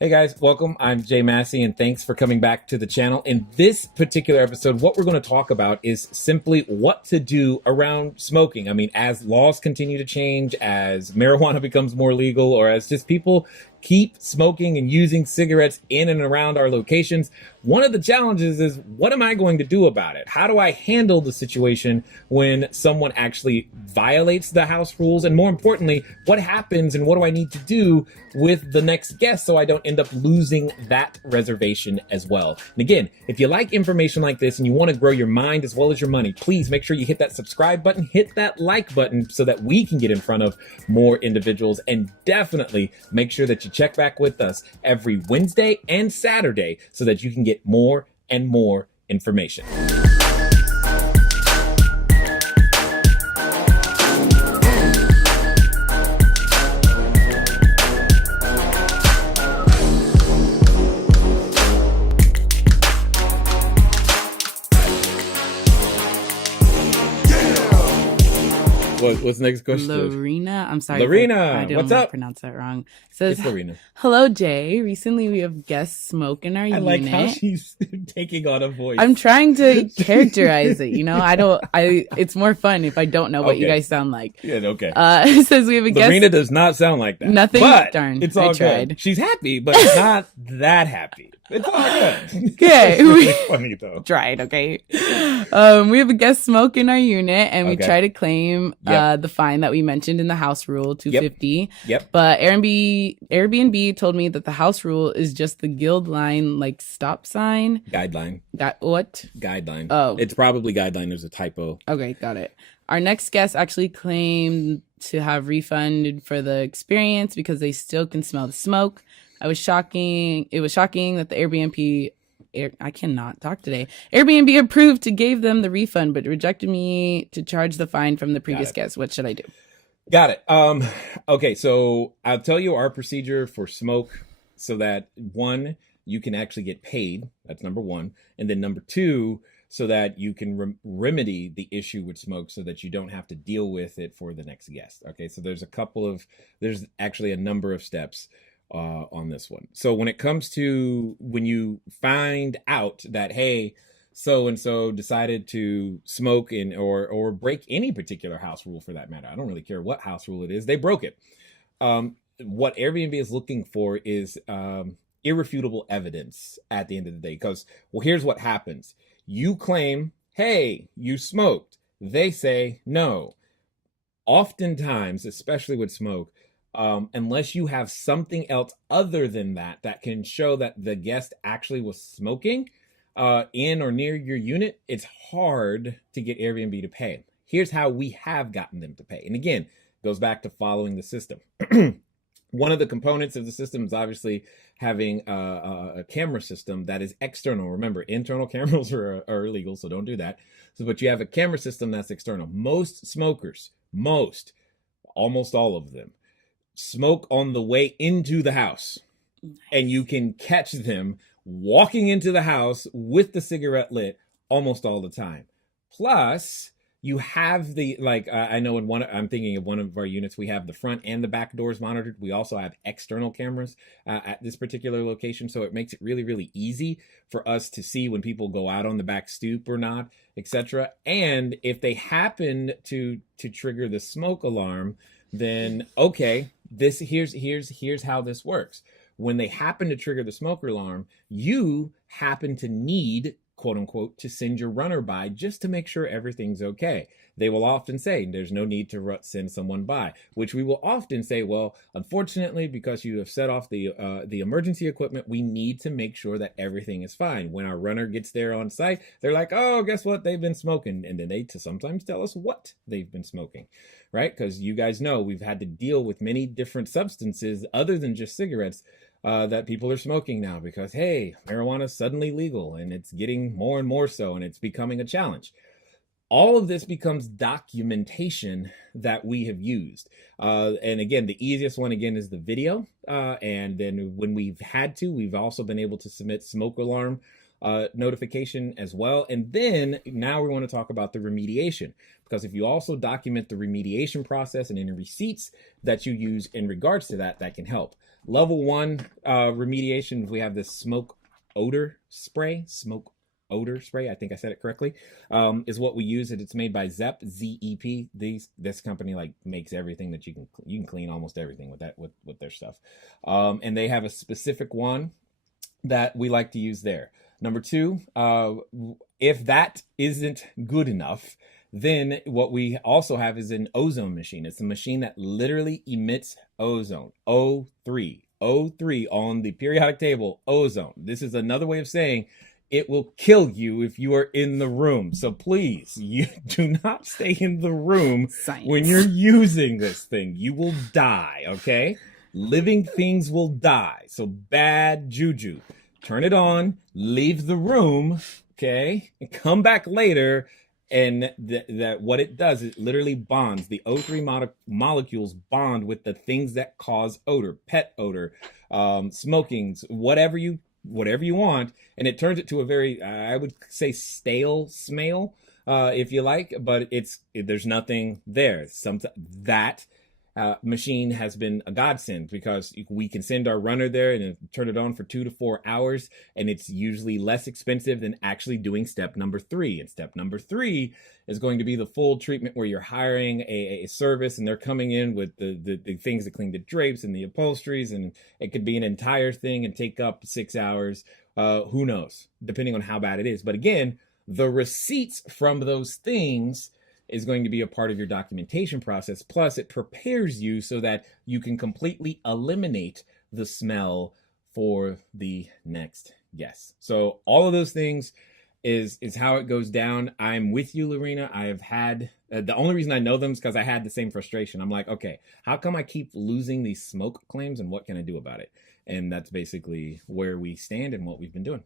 Hey guys, welcome. I'm Jay Massey, and thanks for coming back to the channel. In this particular episode, what we're going to talk about is simply what to do around smoking. I mean, as laws continue to change, as marijuana becomes more legal, or as just people keep smoking and using cigarettes in and around our locations, one of the challenges is, what am I going to do about it? How do I handle the situation when someone actually violates the house rules? And more importantly, what happens and what do I need to do with the next guest so I don't end up losing that reservation as well? And again, if you like information like this and you want to grow your mind as well as your money, please make sure you hit that subscribe button, hit that like button so that we can get in front of more individuals, and definitely make sure that you check back with us every Wednesday and Saturday so that you can get more and more information. What's the next question? Lorena, I'm sorry. Lorena, I don't what's up? pronounce that wrong. It says, It's Lorena. "Hello, Jay. Recently, we have guests smoke in our I unit." like how she's taking on a voice. I'm trying to characterize it. It's more fun if I don't know what you Okay. guys sound like. Yeah, okay. It says we have a guest. Lorena does not sound like that. Nothing. But Darn. it's all I tried. good. She's happy, but not that happy. It's all good. Okay. It's really funny though. Tried, okay. We have a guest smoke in our unit, and we Okay. try to claim Yep. the fine that we mentioned in the house rule, $250. Yep. But Airbnb told me that the house rule is just the guild line, like stop sign. Guideline. What? Guideline. Oh. It's probably guideline. There's a typo. Okay, got it. Our next guest actually claimed to have refunded for the experience because they still can smell the smoke. It was shocking that the I cannot talk today. Airbnb approved to give them the refund, but rejected me to charge the fine from the previous guest. What should I do? Got it. Okay, so I'll tell you our procedure for smoke so that one, you can actually get paid. That's number one. And then number two, so that you can remedy the issue with smoke so that you don't have to deal with it for the next guest. Okay, so there's actually a number of steps on this one. So when it comes to when you find out that, hey, so and so decided to smoke or break any particular house rule for that matter, I don't really care what house rule it is, they broke it. What Airbnb is looking for is irrefutable evidence at the end of the day. Because, well, here's what happens. You claim, hey, you smoked. They say no. Oftentimes, especially with smoke, unless you have something else other than that can show that the guest actually was smoking in or near your unit, it's hard to get Airbnb to pay. Here's how we have gotten them to pay. And again, it goes back to following the system. One of the components of the system is obviously having a camera system that is external. Remember, internal cameras are illegal, so don't do that. But you have a camera system that's external. Most smokers, almost all of them, smoke on the way into the house. Nice. And you can catch them walking into the house with the cigarette lit almost all the time. Plus, you have I know I'm thinking of one of our units, we have the front and the back doors monitored. We also have external cameras at this particular location. So it makes it really, really easy for us to see when people go out on the back stoop or not, etc. And if they happen to trigger the smoke alarm, then okay, here's how this works. When they happen to trigger the smoke alarm, you happen to need, quote unquote, to send your runner by just to make sure everything's okay. They will often say there's no need to send someone by, which we will often say, well, unfortunately, because you have set off the emergency equipment, we need to make sure that everything is fine. When our runner gets there on site, they're like, oh, guess what? They've been smoking. And then they sometimes tell us what they've been smoking, right? Because you guys know we've had to deal with many different substances other than just cigarettes that people are smoking now because, hey, marijuana is suddenly legal and it's getting more and more so and it's becoming a challenge. All of this becomes documentation that we have used. And again, the easiest one, again, is the video. And then when we've had to, we've also been able to submit smoke alarm notification as well. And then now we want to talk about the remediation, because if you also document the remediation process and any receipts that you use in regards to that, that can help. Level 1 remediation, we have this smoke odor spray, I think I said it correctly, is what we use. It's made by Zep, Z-E-P. This company like makes everything that you can clean almost everything with that, with their stuff. And they have a specific one that we like to use there. Number 2, if that isn't good enough, then what we also have is an ozone machine. It's a machine that literally emits ozone, O3 on the periodic table, ozone. This is another way of saying it will kill you if you are in the room. So please, you do not stay in the room when you're using this thing. You will die, okay? Living things will die. So bad juju. Turn it on, leave the room, okay? And come back later. And that what it does, it literally bonds. The O3 molecules bond with the things that cause odor, pet odor, smoking, whatever you want, and it turns it to a very, I would say, stale smell, if you like. But there's nothing there. That machine has been a godsend, because we can send our runner there and turn it on for 2 to 4 hours, and it's usually less expensive than actually doing step number 3. And step number 3 is going to be the full treatment, where you're hiring a service, and they're coming in with the things that clean the drapes and the upholsteries, and it could be an entire thing and take up 6 hours. Who knows, depending on how bad it is. But again, the receipts from those things is going to be a part of your documentation process. Plus, it prepares you so that you can completely eliminate the smell for the next guest. So all of those things is how it goes down. I'm with you, Lorena. I have had, the only reason I know them is because I had the same frustration. I'm like, okay, how come I keep losing these smoke claims, and what can I do about it? And that's basically where we stand and what we've been doing.